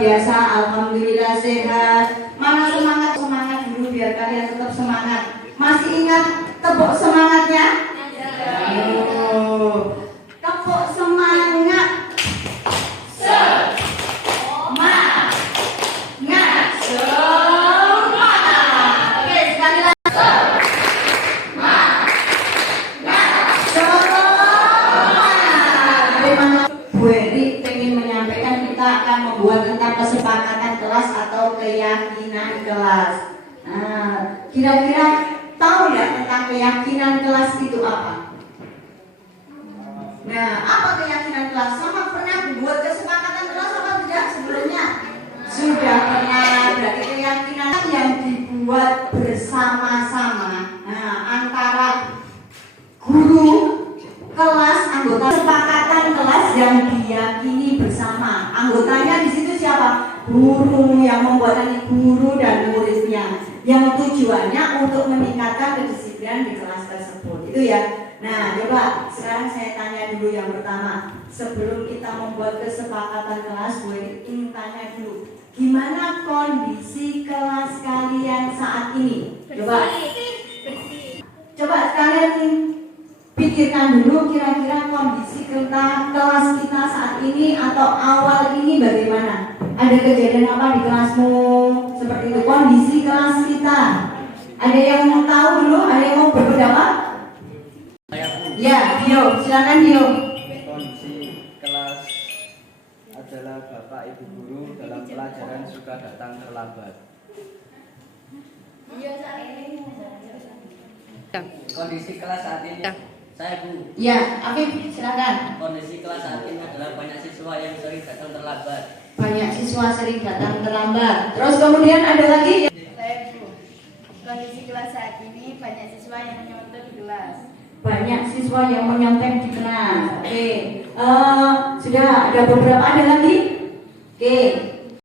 biasa, alhamdulillah sehat. Mana semangat? Semangat dulu biar kalian tetap semangat. Masih ingat tepuk semangatnya? Tepuk semangat. Semangat. Semangat. Oke, sekali lagi. Semangat. Semangat. Bagaimana Bu Eri ingin menyampaikan, kita akan membuat tentang kesepakatan kelas atau keyakinan kelas. Nah, kira-kira tahu nggak tentang keyakinan kelas itu apa? Nah, apa keyakinan kelas? Sama pernah buat kesepakatan kelas apa tidak sebelumnya? Sudah pernah. Berarti keyakinan yang dibuat bersama-sama. Nah, antara guru, kelas, anggota, kesepakatan kelas yang diyakini bersama. Anggotanya di situ siapa? Guru, yang membuat guru dan muridnya. Yang tujuannya untuk meningkatkan kedisiplinan di kelas tersebut. Itu ya. Nah, coba sekarang saya tanya dulu yang pertama. Sebelum kita membuat kesepakatan kelas, gue ingin tanya dulu, gimana kondisi kelas kalian saat ini? Coba kalian pikirkan dulu kira-kira kondisi kelas kita saat ini atau awal ini bagaimana? Ada kejadian apa di kelasmu? Seperti itu kondisi kelas kita. Ada yang mau tahu dulu? Ada yang mau berpendapat? Ya, Dio, silakan Dio. Kondisi kelas adalah Bapak Ibu guru dalam pelajaran suka datang terlambat. Kondisi kelas saat ini, saya Bu. Ya, Afif, silakan. Kondisi kelas saat ini adalah banyak siswa yang sering datang terlambat. Banyak siswa sering datang terlambat. Terus kemudian ada lagi? Saya Bu. Kondisi kelas saat ini banyak siswa yang menyontek di kelas. Banyak siswa yang menyontek di kelas. Oke. Sudah ada beberapa, ada lagi? Oke.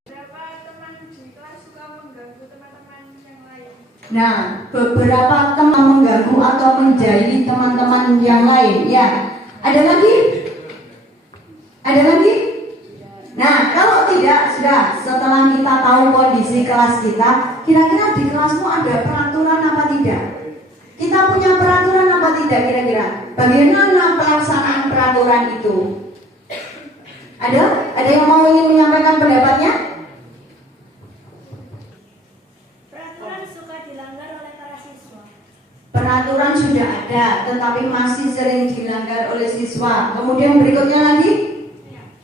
Beberapa teman di kelas suka mengganggu teman-teman yang lain. Nah, beberapa teman mengganggu atau menjahili teman-teman yang lain. Ya. Ada lagi? Ada lagi? Nah, kalau tidak, sudah setelah kita tahu kondisi kelas kita, kira-kira di kelasmu ada peraturan apa tidak? Kita punya peraturan apa tidak kira-kira? Bagaimana pelaksanaan peraturan itu? Ada? Ada yang mau ingin menyampaikan pendapatnya? Peraturan suka dilanggar oleh para siswa. Peraturan sudah ada, tetapi masih sering dilanggar oleh siswa. Kemudian berikutnya lagi?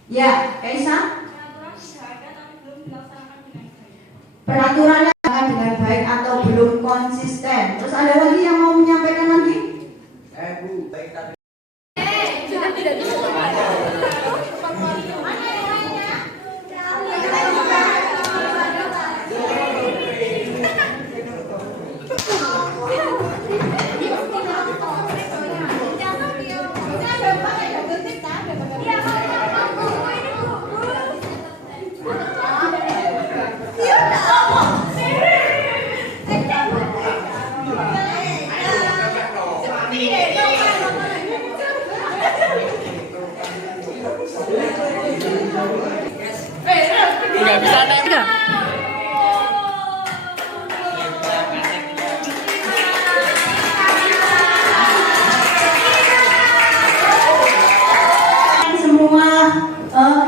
Ya, Kaisa? Peraturan sudah ada tapi belum dilaksanakan dengan baik. Peraturannya dengan baik atau belum konsisten. Terus ada lagi yang mau menyampaikan lagi? Bu, baik tapi Sudah tidak bisa. Nggak bisa naik nggak? Semua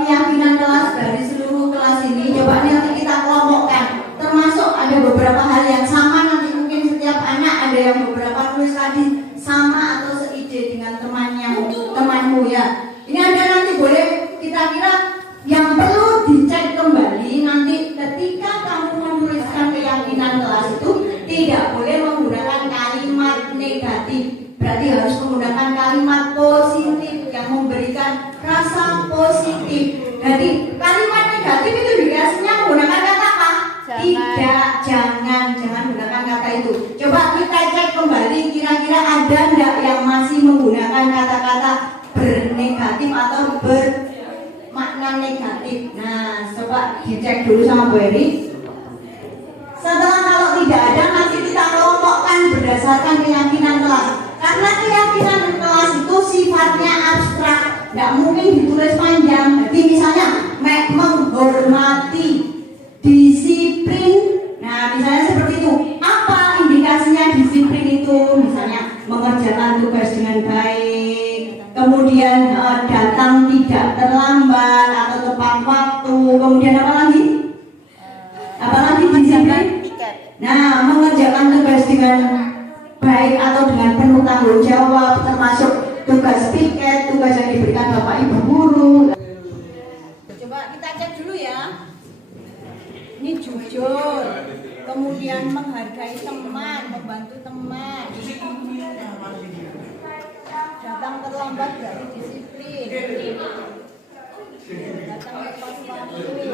keyakinan kelas dari seluruh kelas ini coba nanti kita kelompokkan, termasuk ada beberapa hal yang sama. Nanti mungkin setiap anak ada yang beberapa tulis tadi sama atau seide dengan temanmu ya. Ini ada nanti boleh kita kira yang perlu dicek kembali nanti ketika kamu menuliskan keyakinan kelas itu tidak boleh menggunakan kalimat negatif. Berarti harus menggunakan kalimat positif yang memberikan rasa positif. Jadi kalimat negatif itu biasanya menggunakan kata apa? Tidak, jangan gunakan kata itu. Coba kita cek kembali kira-kira ada enggak yang masih menggunakan kata-kata bernegatif atau bermakna negatif. Nah, coba dicek dulu sama Bu Eri. Setelah kalau tidak ada, nanti kita kelompokkan berdasarkan keyakinan kelas. Karena keyakinan kelas itu sifatnya abstrak, nggak mungkin ditulis panjang. Jadi misalnya nek menghormati, disiplin. Nah, misalnya seperti itu. Apa indikasinya disiplin itu? Misalnya mengerjakan tugas dengan baik, kemudian datang tidak terlambat atau tepat waktu, kemudian apa lagi? Apalagi disiplin? Nah, mengerjakan tugas dengan baik atau dengan penuh tanggung jawab, termasuk tugas piket, tugas yang diberikan Bapak Ibu guru. Coba kita cek dulu ya. Ini jujur, kemudian menghargai teman, membantu teman. Datang terlambat berarti disiplin. Datang tepat waktu, ini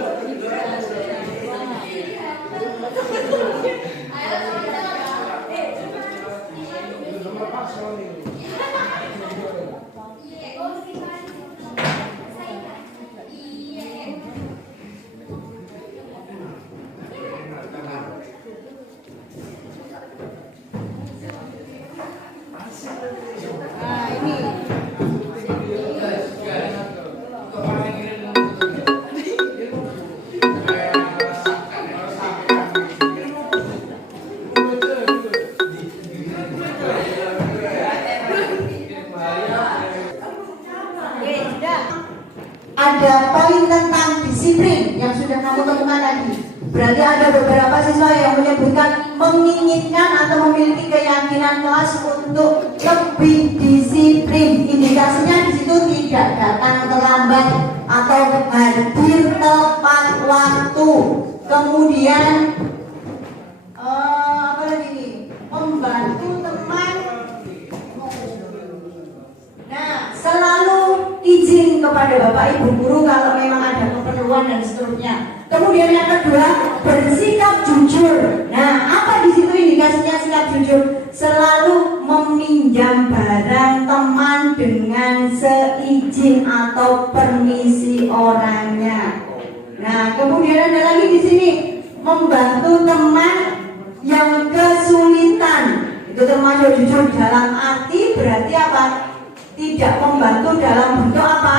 ada poin tentang disiplin yang sudah kamu temukan tadi. Berarti ada beberapa siswa yang menyebutkan menginginkan atau memiliki keyakinan kelas untuk lebih disiplin. Indikasinya di situ tidak datang terlambat atau hadir tepat waktu. Kemudian apa lagi nih? Membantu teman. Nah, selalu izin kepada Bapak Ibu guru kalau memang ada keperluan dan seterusnya. Kemudian yang kedua, bersikap jujur. Nah, apa di situ indikasinya sikap jujur? Selalu meminjam barang teman dengan seizin atau permisi orangnya. Nah, kemudian ada lagi di sini, membantu teman yang kesulitan. Itu termasuk jujur dalam arti berarti apa? Tidak membantu dalam bentuk apa?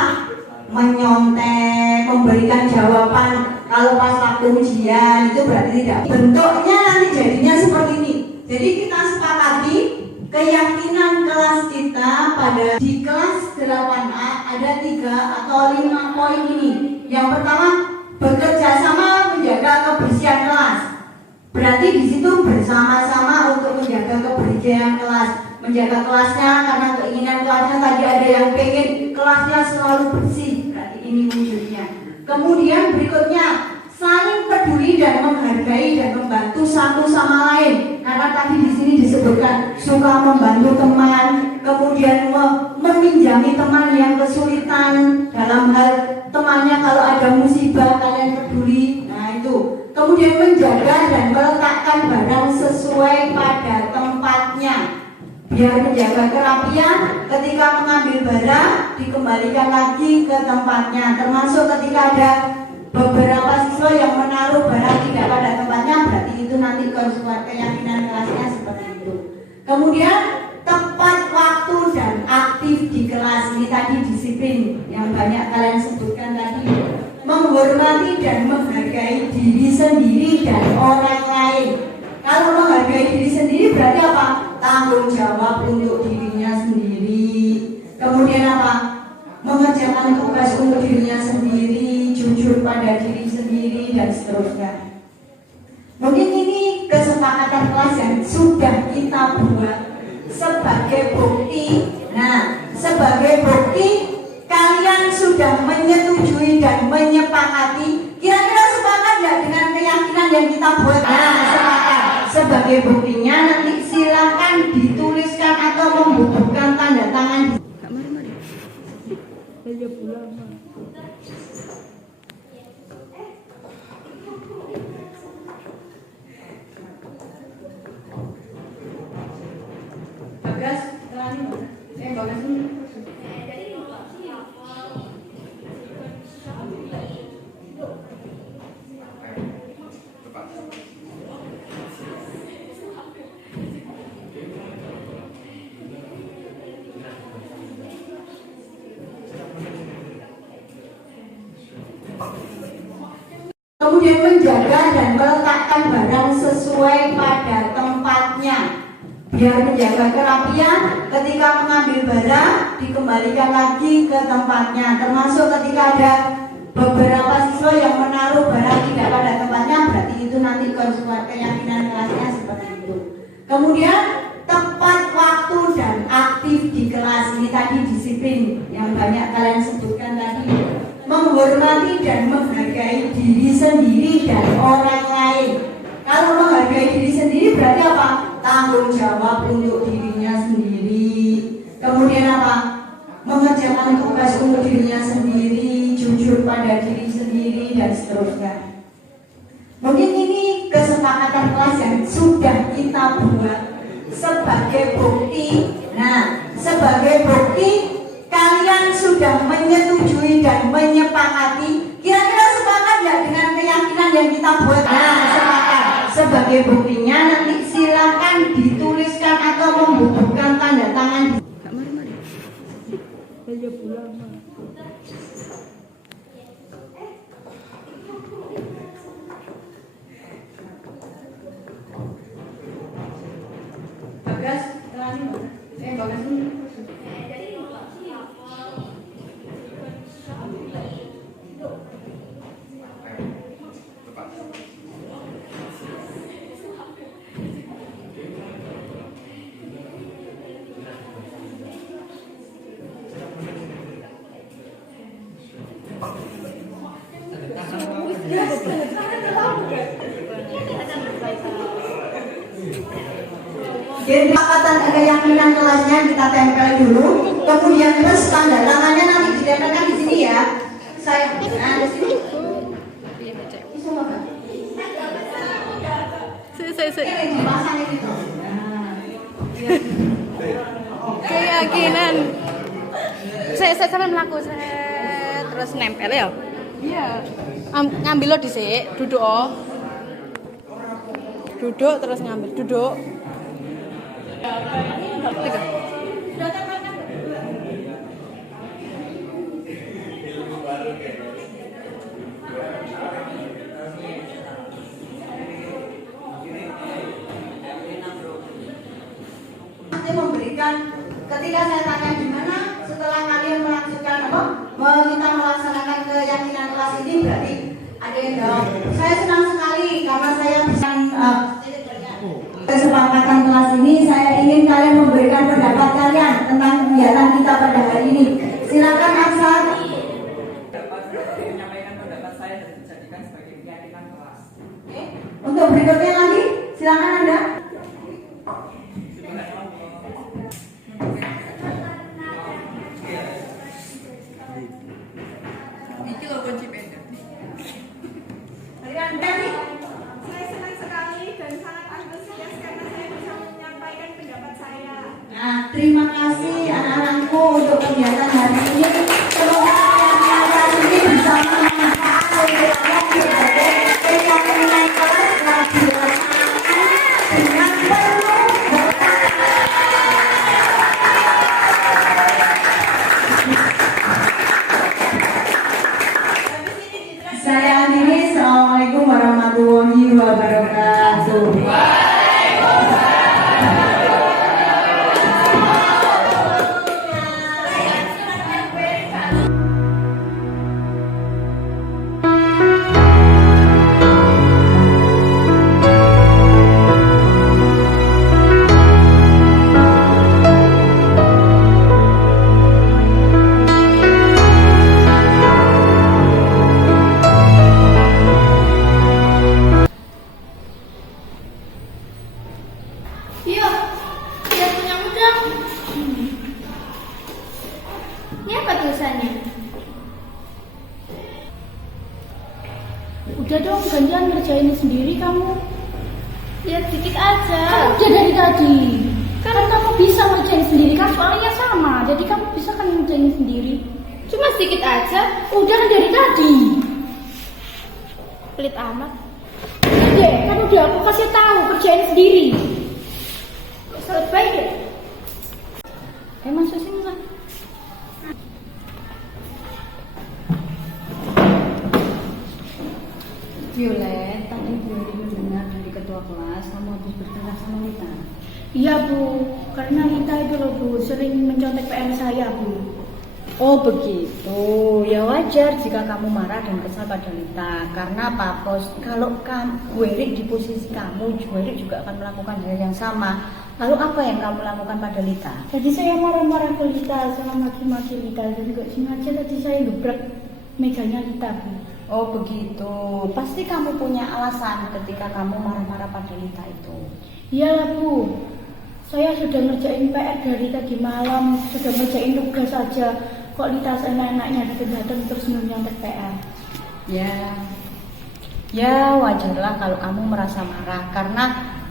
Menyontek, memberikan jawaban kalau pas waktu ujian, itu berarti tidak. Bentuknya nanti jadinya seperti ini. Jadi kita sepakati keyakinan kelas kita pada di kelas 8A ada 3 atau 5 poin ini. Yang pertama, bekerja sama menjaga kebersihan kelas. Berarti di situ bersama-sama untuk menjaga kebersihan kelas. Menjaga kelasnya karena keinginan kelasnya tadi ada yang pengen kelasnya selalu bersih, berarti ini wujudnya. Kemudian berikutnya, saling peduli dan menghargai dan membantu satu sama lain. Karena tadi di sini disebutkan suka membantu teman, kemudian meminjami teman yang kesulitan dalam hal temannya kalau ada musibah kalian peduli. Nah itu. Kemudian menjaga dan meletakkan barang sesuai pada tempatnya. Biar menjaga kerapian, ketika mengambil barang dikembalikan lagi ke tempatnya. Termasuk ketika ada beberapa siswa yang menaruh barang tidak pada tempatnya, berarti itu nanti keyakinan kelasnya seperti itu. Kemudian tepat waktu dan aktif di kelas. Ini tadi disiplin yang banyak kalian sebutkan tadi. Menghormati dan menghargai diri sendiri dan orang lain. Kalau menghargai diri sendiri berarti apa? Tanggung jawab untuk dirinya sendiri. Kemudian apa? Mengerjakan tugas untuk dirinya sendiri, jujur pada diri sendiri dan seterusnya. Mungkin ini kesepakatan kelas yang sudah kita buat sebagai bukti. Nah, sebagai bukti kalian sudah menyetujui dan menyepakati. Kira-kira sepakat nggak dengan keyakinan yang kita buat? Nah, sepakat. Sebagai buktinya nanti silakan dituliskan atau membubuhkan tanda tangan. Bagas, Bagas ini. Pak. Kemudian menjaga dan meletakkan barang sesuai pada tempatnya. Biar menjaga kerapian, ketika mengambil barang dikembalikan lagi ke tempatnya. Termasuk ketika ada beberapa siswa yang menaruh barang tidak pada tempatnya, berarti itu nanti keyakinan kelasnya seperti itu. Kemudian tepat waktu dan aktif di kelas. Ini tadi disiplin yang banyak kalian sebutkan tadi. Menghormati dan menghargai diri sendiri dan orang lain. Kalau menghargai diri sendiri berarti apa? Tanggung jawab untuk dirinya sendiri. Kemudian apa? Mengerjakan tugas untuk dirinya sendiri, jujur pada diri sendiri, dan seterusnya. Mungkin ini kesepakatan kelas yang sudah kita buat sebagai bukti. Nah, sebagai bukti kalian sudah menyetujui dan menyepakati. Kira-kira sepakat nggak dengan keyakinan yang kita buat? Nah, sepakat. Sebagai buktinya nanti silakan dituliskan atau membubuhkan tanda tangan. Bagas, Bagas ini. Jadi kesepakatan keyakinan kelasnya kita tempel dulu, kemudian terus tanda tangannya nanti ditempelkan di sini ya. Saya di sini. Bisa nggak? Saya dipasang itu. Keyakinan. Saya sampai melaku saya terus nempel ya. Iya. Ngambil lo dhisik, duduk oh. Duduk terus ngambil, duduk. Memberikan ketika saya tanya gimana setelah kalian melanjutkan kita melaksanakan keyakinan kelas ini, berarti ada yang jawab saya senang sekali karena saya bisa kesepakatan kelas ini. Saya ingin kalian memberikan pendapat kalian tentang kegiatan kita pada hari ini. Silakan Aksan. Menyampaikan pendapat saya dan dijadikan sebagai keyakinan kelas. Untuk berikutnya lagi, silakan Anda. Saya senang sekali dan sangat antusias karena saya bisa menyampaikan pendapat saya. Nah, terima kasih anak-anakku untuk kegiatan hari ini. Semoga kegiatan ini bisa bermanfaat untuk kalian sebagai keyakinan kelas yang dilaksanakan dengan penuh Saya akhiri. Assalamualaikum warahmatullahi wabarakatuh. Yuk, lihat punyamu dong. Ini apa tulisannya? Udah dong, gantian ngerjain sendiri kamu. Lihat dikit aja. Kan udah dari tadi. Kan kamu bisa ngerjain sendiri, kan soalnya sama. Jadi kamu bisa kan ngerjain sendiri. Cuma sedikit aja. Udah kan dari tadi. Pelit amat. Deh, kan udah aku kasih tahu kerjain sendiri. Selesai deh. Masuk sini lah. Violet, tadi Bu Eri mendengar dari ketua kelas kamu habis bertengkar sama Lita. Iya Bu, karena Lita itu loh Bu, sering mencontek PR saya Bu. Oh begitu, ya wajar jika kamu marah dan kesal pada Lita. Karena apa? Kalau Bu Eri di posisi kamu, Bu Eri juga akan melakukan hal yang sama. Lalu apa yang kamu lakukan pada Lita? Tadi saya marah-marah ke Lita, saya maki-maki Lita, jadi gak sengaja tadi saya gebrak mejanya Lita Bu. Oh begitu, pasti kamu punya alasan ketika kamu marah-marah pada Lita itu. Iyalah Bu, saya sudah ngerjain PR dari tadi malam, sudah ngerjain tugas saja. Kok Lita seenak-enaknya datang terus nyontek PR? Ya wajarlah kalau kamu merasa marah karena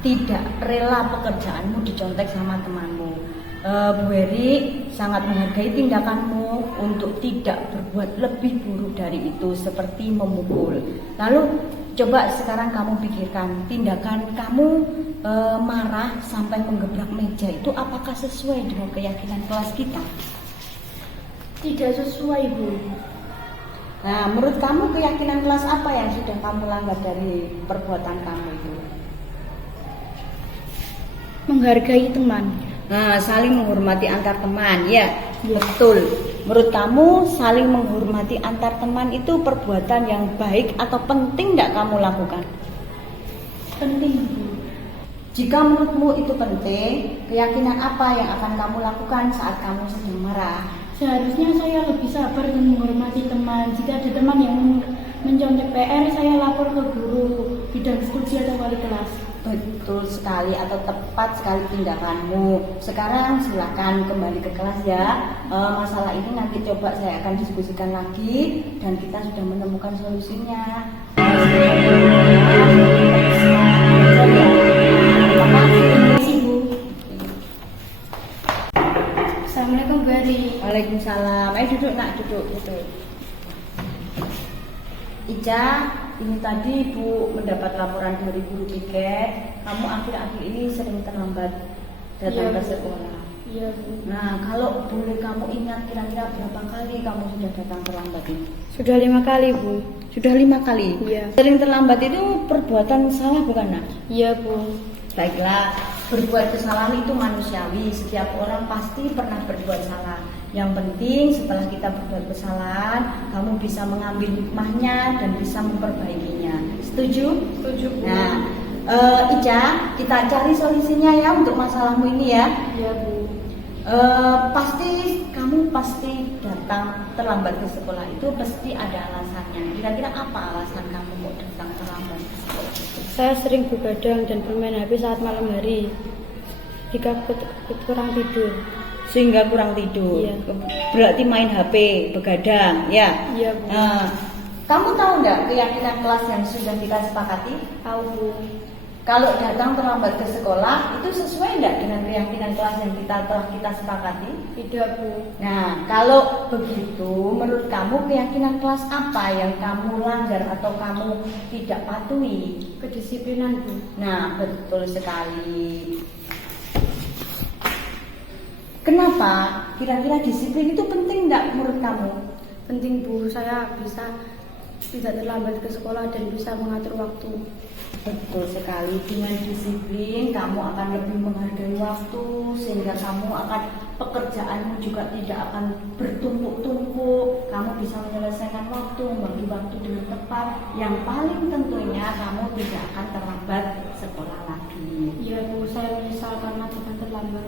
tidak rela pekerjaanmu dicontek sama temanmu. Bu Eri sangat menghargai tindakanmu untuk tidak berbuat lebih buruk dari itu seperti memukul. Lalu coba sekarang kamu pikirkan tindakan kamu marah sampai menggebrak meja itu apakah sesuai dengan keyakinan kelas kita? Tidak sesuai Bu. Nah menurut kamu keyakinan kelas apa yang sudah kamu langgar dari perbuatan kamu itu? Menghargai teman. Nah, saling menghormati antar teman, ya, betul. Menurut kamu saling menghormati antar teman itu perbuatan yang baik atau penting tidak kamu lakukan? Penting. Jika menurutmu itu penting, keyakinan apa yang akan kamu lakukan saat kamu sedang marah? Seharusnya saya lebih sabar dan menghormati teman. Jika ada teman yang mencontek PR, saya lapor ke guru bidang studi atau wali kelas. Betul sekali atau tepat sekali tindakanmu. Sekarang silakan kembali ke kelas ya. Masalah ini nanti coba saya akan diskusikan lagi dan kita sudah menemukan solusinya. Terima kasih Bu. Assalamualaikum Bu Eri. Waalaikumsalam. Ayo duduk nak, duduk. Ica, ini tadi Ibu mendapat laporan dari guru piket. Kamu akhir-akhir ini sering terlambat datang ke sekolah. Iya Bu. Nah, kalau boleh kamu ingat kira-kira berapa kali kamu sudah datang terlambat ini? Sudah 5 kali Bu. Sudah 5 kali? Iya. Sering terlambat itu perbuatan salah bukan nak? Iya Bu. Baiklah, berbuat kesalahan itu manusiawi. Setiap orang pasti pernah berbuat salah. Yang penting setelah kita berbuat kesalahan, kamu bisa mengambil hikmahnya dan bisa memperbaikinya. Setuju? Setuju. Nah, Ica, kita cari solusinya ya untuk masalahmu ini ya. Iya Bu. Kamu pasti datang terlambat ke sekolah itu pasti ada alasannya. Kira-kira apa alasan kamu mau datang terlambat ke sekolah itu? Saya sering begadang dan bermain HP saat malam hari. Jika kurang tidur. Sehingga kurang tidur. Iya. Berarti main HP, begadang, ya? Iya Bu. Kamu tahu nggak keyakinan kelas yang sudah kita sepakati? Tahu Bu. Kalau datang terlambat ke sekolah itu sesuai nggak dengan keyakinan kelas yang telah kita sepakati? Tidak Bu. Nah kalau begitu, menurut kamu keyakinan kelas apa yang kamu langgar atau kamu tidak patuhi? Kedisiplinan Bu. Nah betul sekali. Kenapa? Kira-kira disiplin itu penting nggak menurut kamu? Penting Bu, saya bisa tidak terlambat ke sekolah dan bisa mengatur waktu. Betul sekali, dengan disiplin kamu akan lebih menghargai waktu sehingga kamu akan pekerjaanmu juga tidak akan bertumpuk-tumpuk. Kamu bisa menyelesaikan waktu, membagi waktu dengan tepat. Yang paling tentunya kamu tidak akan terlambat sekolah lagi. Iya Bu, saya menyesal karena bukan terlambat.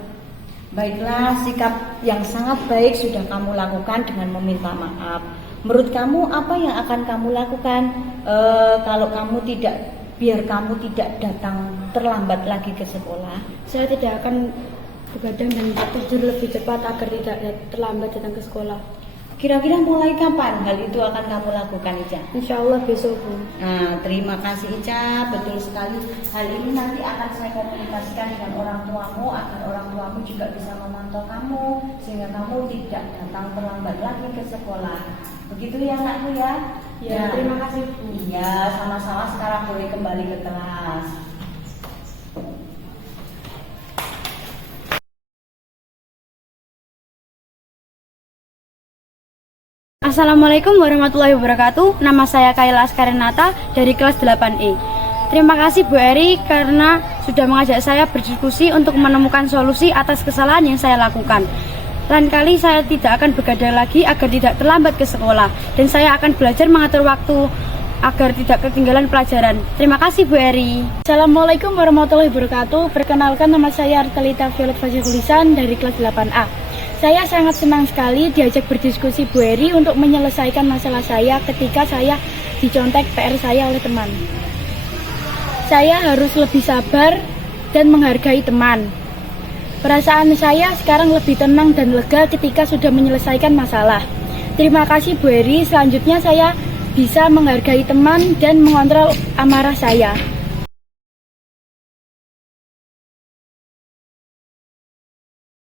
Baiklah, sikap yang sangat baik sudah kamu lakukan dengan meminta maaf. Menurut kamu apa yang akan kamu lakukan kalau kamu biar kamu tidak datang terlambat lagi ke sekolah? Saya tidak akan begadang dan tidur lebih cepat agar tidak terlambat datang ke sekolah. Kira-kira mulai kapan hal itu akan kamu lakukan, Ica? Insya Allah besok Bu. Nah, terima kasih Ica, betul sekali. Hal ini nanti akan saya komunikasikan dengan orang tuamu agar orang tuamu juga bisa memantau kamu sehingga kamu tidak datang terlambat lagi ke sekolah. Begitu ya anakku ya? Ya, terima kasih Bu. Iya, sama-sama. Sekarang boleh kembali ke kelas. Assalamualaikum warahmatullahi wabarakatuh. Nama saya Kaila Askarenata dari kelas 8E. Terima kasih Bu Eri karena sudah mengajak saya berdiskusi untuk menemukan solusi atas kesalahan yang saya lakukan. Lain kali saya tidak akan begadang lagi agar tidak terlambat ke sekolah, dan saya akan belajar mengatur waktu agar tidak ketinggalan pelajaran. Terima kasih Bu Eri. Assalamualaikum warahmatullahi wabarakatuh. Perkenalkan, nama saya Artelita Violet Fasihulisan dari kelas 8A. Saya sangat senang sekali diajak berdiskusi Bu Eri untuk menyelesaikan masalah saya ketika saya dicontek PR saya oleh teman. Saya harus lebih sabar dan menghargai teman. Perasaan saya sekarang lebih tenang dan lega ketika sudah menyelesaikan masalah. Terima kasih Bu Eri. Selanjutnya saya bisa menghargai teman dan mengontrol amarah saya.